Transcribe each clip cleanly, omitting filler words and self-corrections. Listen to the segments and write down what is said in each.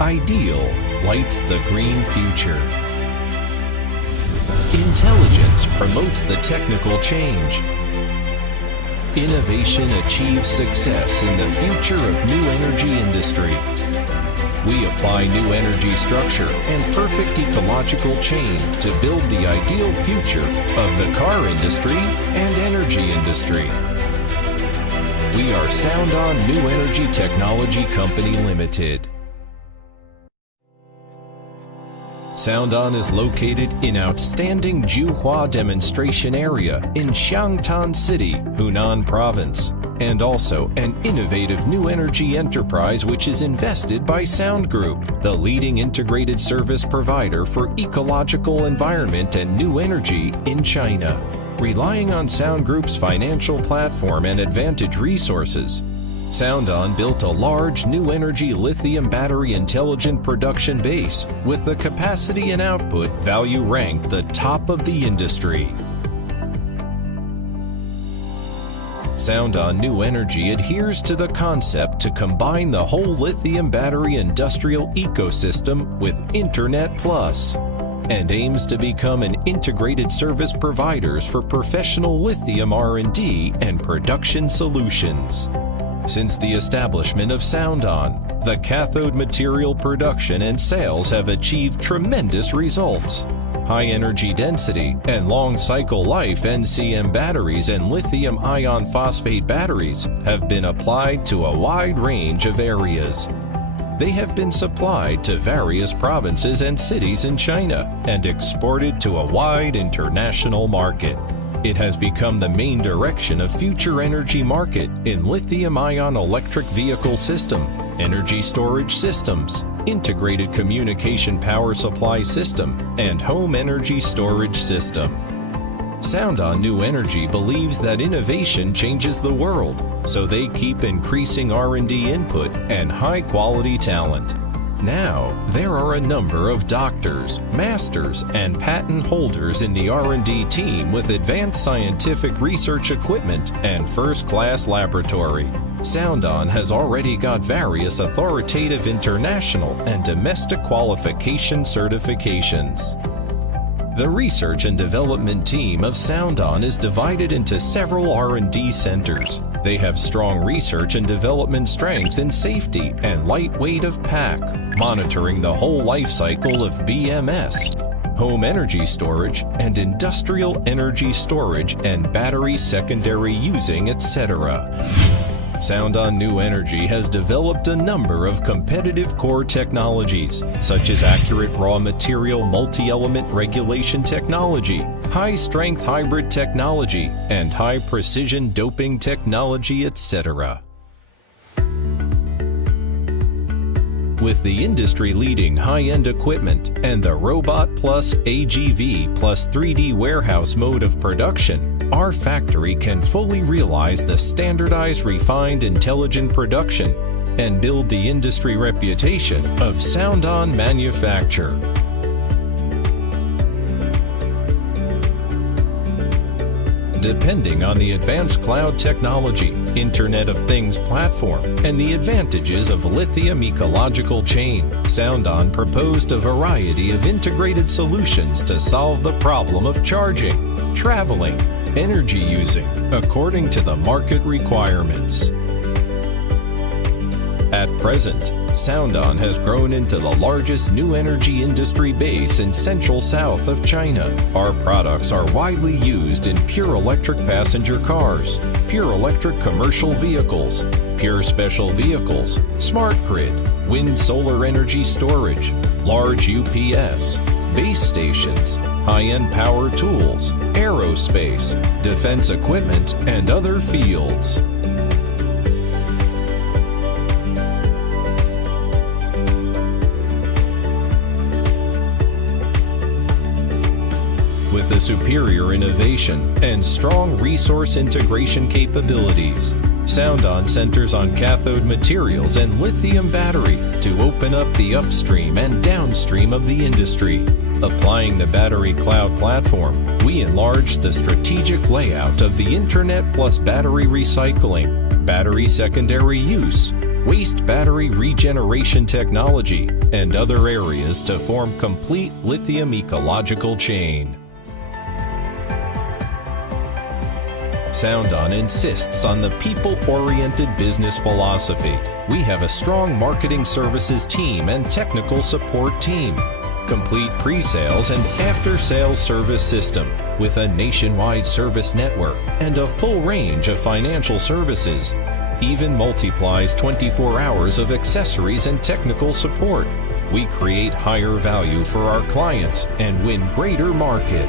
Ideal lights the green future. Intelligence promotes the technical change. Innovation achieves success in the future of new energy industry. We apply new energy structure and perfect ecological chain to build the ideal future of the car industry and energy industry. We are Soundon New Energy Technology Company Limited. Soundon is located in outstanding Juhua demonstration area in Xiangtan City, Hunan Province, and also an innovative new energy enterprise which is invested by Sound Group, the leading integrated service provider for ecological environment and new energy in China. Relying on Sound Group's financial platform and advantage resources, Soundon built a large new energy lithium battery intelligent production base with the capacity and output value ranked the top of the industry. Soundon New Energy adheres to the concept to combine the whole lithium battery industrial ecosystem with Internet Plus, and aims to become an integrated service providers for professional lithium R&D and production solutions. Since the establishment of Soundon, the cathode material production and sales have achieved tremendous results. High energy density and long cycle life NCM batteries and lithium iron phosphate batteries have been applied to a wide range of areas. They have been supplied to various provinces and cities in China and exported to a wide international market. It has become the main direction of future energy market in lithium-ion electric vehicle system, energy storage systems, integrated communication power supply system, and home energy storage system. Soundon New Energy believes that innovation changes the world, so they keep increasing R&D input and high-quality talent. Now, there are a number of doctors, masters, and patent holders in the R&D team with advanced scientific research equipment and first-class laboratory. Soundon has already got various authoritative international and domestic qualification certifications. The research and development team of Soundon is divided into several R&D centers. They have strong research and development strength in safety and lightweight of pack, monitoring the whole life cycle of BMS, home energy storage, and industrial energy storage and battery secondary using, etc. Soundon New Energy has developed a number of competitive core technologies, such as accurate raw material multi-element regulation technology, high-strength hybrid technology, and high-precision doping technology, etc. With the industry-leading high-end equipment and the Robot Plus AGV plus 3D warehouse mode of production, our factory can fully realize the standardized, refined, intelligent production and build the industry reputation of Soundon manufacture. Depending on the advanced cloud technology, Internet of Things platform, and the advantages of lithium ecological chain, Soundon proposed a variety of integrated solutions to solve the problem of charging, traveling, energy using, according to the market requirements. At present, Soundon has grown into the largest new energy industry base in central south of China. Our products are widely used in pure electric passenger cars, pure electric commercial vehicles, pure special vehicles, smart grid, wind solar energy storage, large UPS, base stations, high-end power tools, aerospace, defense equipment, and other fields. With a superior innovation and strong resource integration capabilities, Soundon centers on cathode materials and lithium battery to open up the upstream and downstream of the industry. Applying the battery cloud platform, we enlarged the strategic layout of the Internet Plus battery recycling, battery secondary use, waste battery regeneration technology, and other areas to form complete lithium ecological chain. Soundon insists on the people-oriented business philosophy. We have a strong marketing services team and technical support team, complete pre-sales and after-sales service system with a nationwide service network and a full range of financial services. Even multiplies 24 hours of accessories and technical support. We create higher value for our clients and win greater market.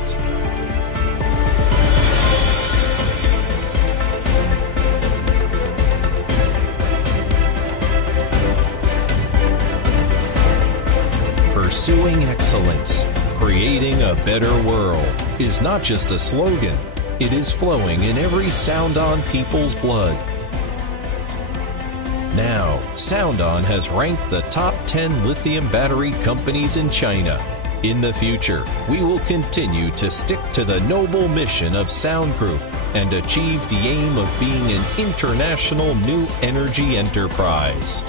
Pursuing excellence, creating a better world, is not just a slogan, it is flowing in every Soundon people's blood. Now, Soundon has ranked the top 10 lithium battery companies in China. In the future, we will continue to stick to the noble mission of Sound Group and achieve the aim of being an international new energy enterprise.